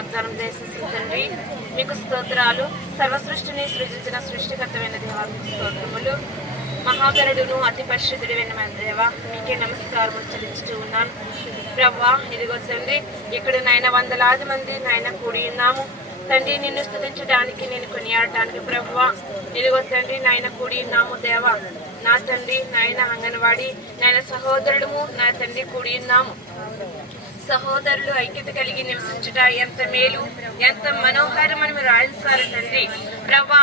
వాగ్దానం చేసేసిన తండ్రి మీకు స్తోత్రాలు. సర్వ సృష్టిని సృజించిన సృష్టికర్తమైన దేవానికి స్తోత్రములు. మహాగరుడును అతి పరిశుద్ధుడైన దేవ మీకే నమస్కారం చెల్లించుతూ ఉన్నాను ప్రభా. ఇదిగో తండ్రి ఇక్కడ నాయన వందలాది మంది నాయన కూడి ఉన్నాము తండ్రి, నిన్ను స్తుతించడానికి నేను కొనియాడటానికి ప్రభువా. ఇదిగో తండ్రి నాయన కూడి ఉన్నాము దేవా. నా తండ్రి నాయన అంగన్వాడి నాయన సహోదరుడుము నా తండ్రి కూడి ఉన్నాము. సహోదరులు ఐక్యత కలిగి నివసించుట ఎంత మేలు, ఎంత మనోహరం అని రాయిస్తారు తండ్రి ప్రభా.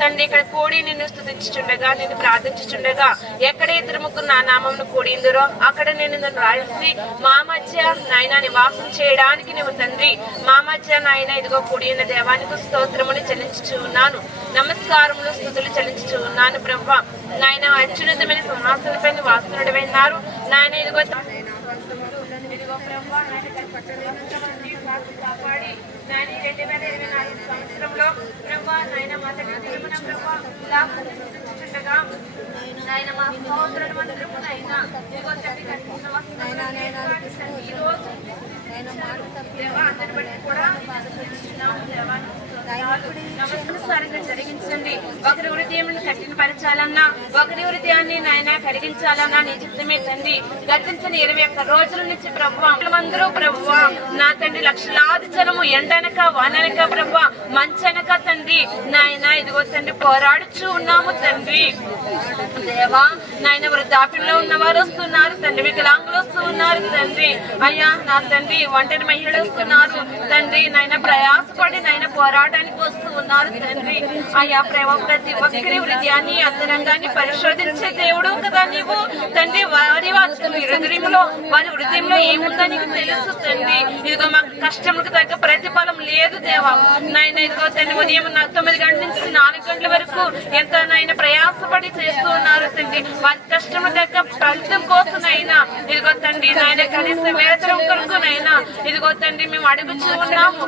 తండ్రి ఇక్కడ కూడి నిన్ను స్తుతించుచుండగా, నిన్ను ప్రార్థించుచుండగా ఎక్కడ ఇద్దరు ముగ్గురు నా నామమును కూడిందురో అక్కడ నేను నన్ను రాయిసి మా మధ్య నాయన నివాసం చేయడానికి నువ్వు తండ్రి మా మధ్య నాయన ఇదిగో కూడి ఉన్న దేవానికి స్తోత్రముని చెల్లించుచు ఉన్నాను. నమస్కారములు స్థుతులు చెల్లించుచు ఉన్నాను ప్రభా. నాయన అత్యున్నతమైన సింహాసనపై వాసనుడమైనారు నాయన. ఇదిగో ప్రభా కాపాడి నాయన 2024 సంవత్సరంలో ప్రభా నాయన మా తల్లి తిరుమల ప్రభా చుండగా నాయన మా సహోదరుడు మందిరము నాయన ఇదిగో తల్లి కనిపించిన వస్తువులు ఈ రోజు దేవా అందరి బట్టి కూడా నమస్కారంగా జరిగించండి. ఒకరి హృదయాన్ని కఠినపరచాలన్నా ఒకరి హృదయాన్ని నాయన కరిగించాలన్నా నీ చిత్తమే తండ్రి. గతించిన 21 రోజుల నుంచి ప్రభుత్వం ప్రభువా నా తండ్రి లక్షలాది జనము ఎండనక వాననక ప్రభు మంచనక తండ్రి నాయన ఇదిగో తండ్రి పోరాడుచు ఉన్నాము తండ్రి దేవా. నాయన వృద్ధాప్యంలో ఉన్నవారు వస్తున్నారు తండ్రి, వికలాంగులు వస్తూ ఉన్నారు తండ్రి. అయ్యా నా తండ్రి ఒంటరి మహిళలు వస్తున్నారు తండ్రి నాయన ప్రయాసపడి నాయన పోరాటానికి వస్తూ ఉన్నారు తండ్రి. అయ్యా ప్రేమ ప్రతి ఒక్కరి హృదయాన్ని అంతరంగాన్ని పరిశోధించే దేవుడు కదా నీవు తండ్రి. వారి హృదయంలో వారి హృదయంలో ఏముందో నీకు తెలుసు తండ్రి. ఇదిగో మాకు కష్టములకు తగ్గ ప్రతిఫలం లేదు దేవా నాయన. ఇదిగో తండ్రి ఉదయం 9 గంటల నుంచి 4 గంటల వరకు ఎంత నాయన ప్రయాసపడి చేస్తూ ఉన్నారు తండ్రి. వారి కష్టము తగ్గ ఫలితం కోసమైనా ఇదిగో తండ్రి నాయన కనీస వేతనం కొరకునైనా ఇదిగో తండ్రి మేము అడుగుచూ ఉన్నాము.